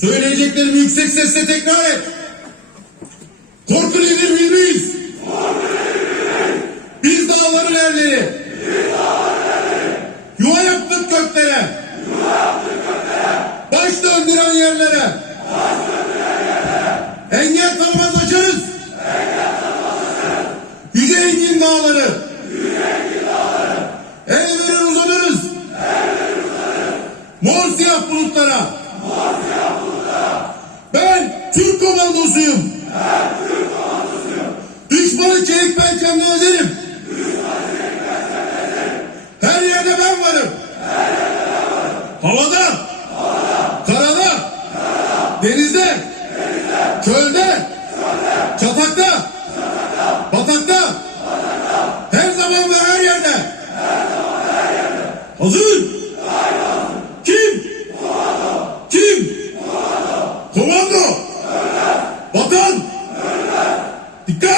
Söyleyeceklerimi yüksek sesle tekrar et. Korku nedir bilmeyiz. Biz dağların erleri. Yuva yaptık göklere. Baş döndüren yerlere. Engel tanımaz açarız. Yüce engin dağları. El verir uzanırız. Mor siyah bulutlara. Ben Türk komandosuyum. Düşmanı çelik pençemle ezerim. Her yerde ben varım. Havada, karada, denizde, çölde, çatakta, batakta, her zaman ve her yerde. Hazır. The